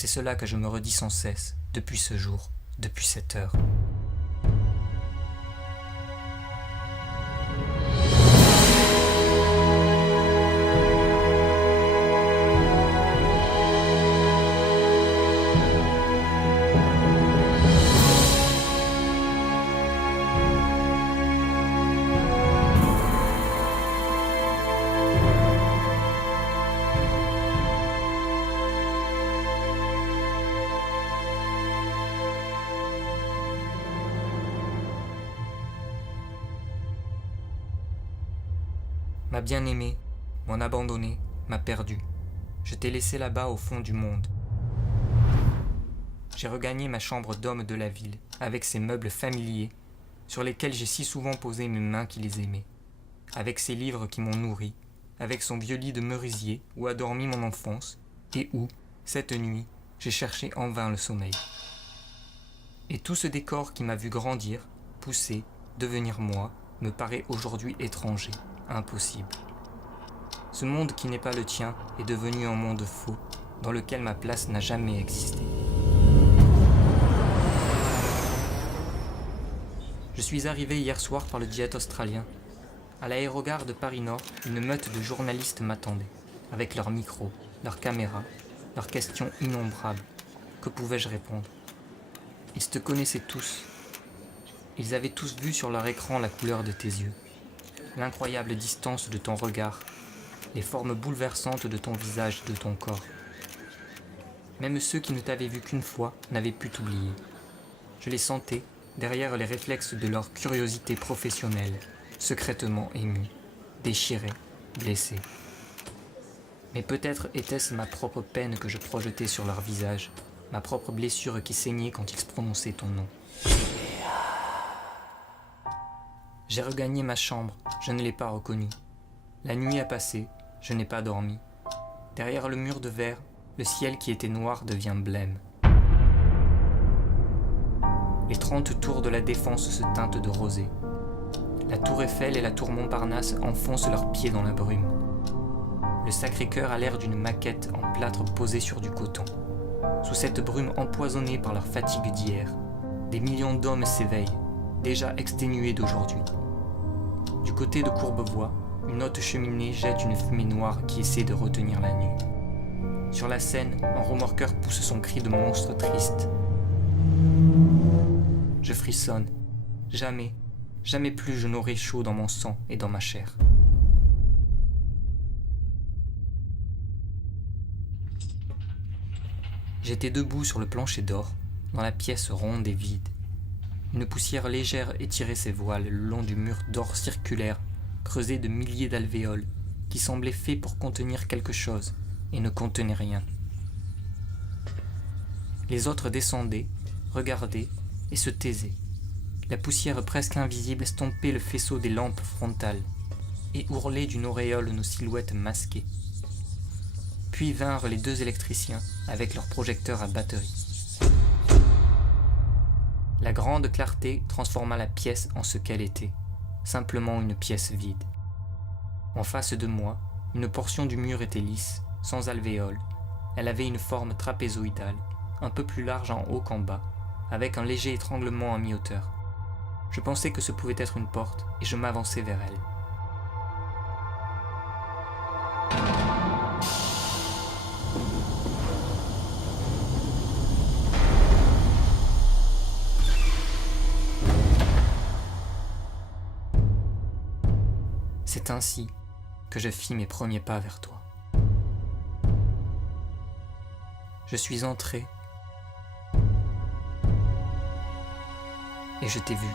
C'est cela que je me redis sans cesse, depuis ce jour, depuis cette heure. Ma bien-aimée, mon abandonné, m'a perdu. Je t'ai laissé là-bas au fond du monde. J'ai regagné ma chambre d'homme de la ville, avec ses meubles familiers, sur lesquels j'ai si souvent posé mes mains qui les aimaient, avec ses livres qui m'ont nourri, avec son vieux lit de merisier où a dormi mon enfance, et où, cette nuit, j'ai cherché en vain le sommeil. Et tout ce décor qui m'a vu grandir, pousser, devenir moi, me paraît aujourd'hui étranger. Impossible. Ce monde qui n'est pas le tien est devenu un monde faux, dans lequel ma place n'a jamais existé. Je suis arrivé hier soir par le jet australien. À l'aérogare de Paris-Nord, une meute de journalistes m'attendait, avec leurs micros, leurs caméras, leurs questions innombrables. Que pouvais-je répondre? Ils te connaissaient tous. Ils avaient tous vu sur leur écran la couleur de tes yeux. L'incroyable distance de ton regard, les formes bouleversantes de ton visage et de ton corps. Même ceux qui ne t'avaient vu qu'une fois n'avaient pu t'oublier. Je les sentais derrière les réflexes de leur curiosité professionnelle, secrètement émus, déchirés, blessés. Mais peut-être était-ce ma propre peine que je projetais sur leur visage, ma propre blessure qui saignait quand ils prononçaient ton nom. J'ai regagné ma chambre, je ne l'ai pas reconnue. La nuit a passé, je n'ai pas dormi. Derrière le mur de verre, le ciel qui était noir devient blême. Les 30 tours de la Défense se teintent de rosée. La tour Eiffel et la tour Montparnasse enfoncent leurs pieds dans la brume. Le Sacré-Cœur a l'air d'une maquette en plâtre posée sur du coton. Sous cette brume empoisonnée par leur fatigue d'hier, des millions d'hommes s'éveillent, déjà exténués d'aujourd'hui. Du côté de Courbevoie, une haute cheminée jette une fumée noire qui essaie de retenir la nuit. Sur la Seine, un remorqueur pousse son cri de monstre triste. Je frissonne. Jamais, jamais plus je n'aurai chaud dans mon sang et dans ma chair. J'étais debout sur le plancher d'or, dans la pièce ronde et vide. Une poussière légère étirait ses voiles le long du mur d'or circulaire, creusé de milliers d'alvéoles, qui semblaient faits pour contenir quelque chose, et ne contenaient rien. Les autres descendaient, regardaient, et se taisaient. La poussière presque invisible estompait le faisceau des lampes frontales, et ourlait d'une auréole nos silhouettes masquées. Puis vinrent les 2 électriciens, avec leurs projecteurs à batterie. La grande clarté transforma la pièce en ce qu'elle était, simplement une pièce vide. En face de moi, une portion du mur était lisse, sans alvéole. Elle avait une forme trapézoïdale, un peu plus large en haut qu'en bas, avec un léger étranglement à mi-hauteur. Je pensais que ce pouvait être une porte, et je m'avançai vers elle. C'est ainsi que je fis mes premiers pas vers toi. Je suis entré et je t'ai vu.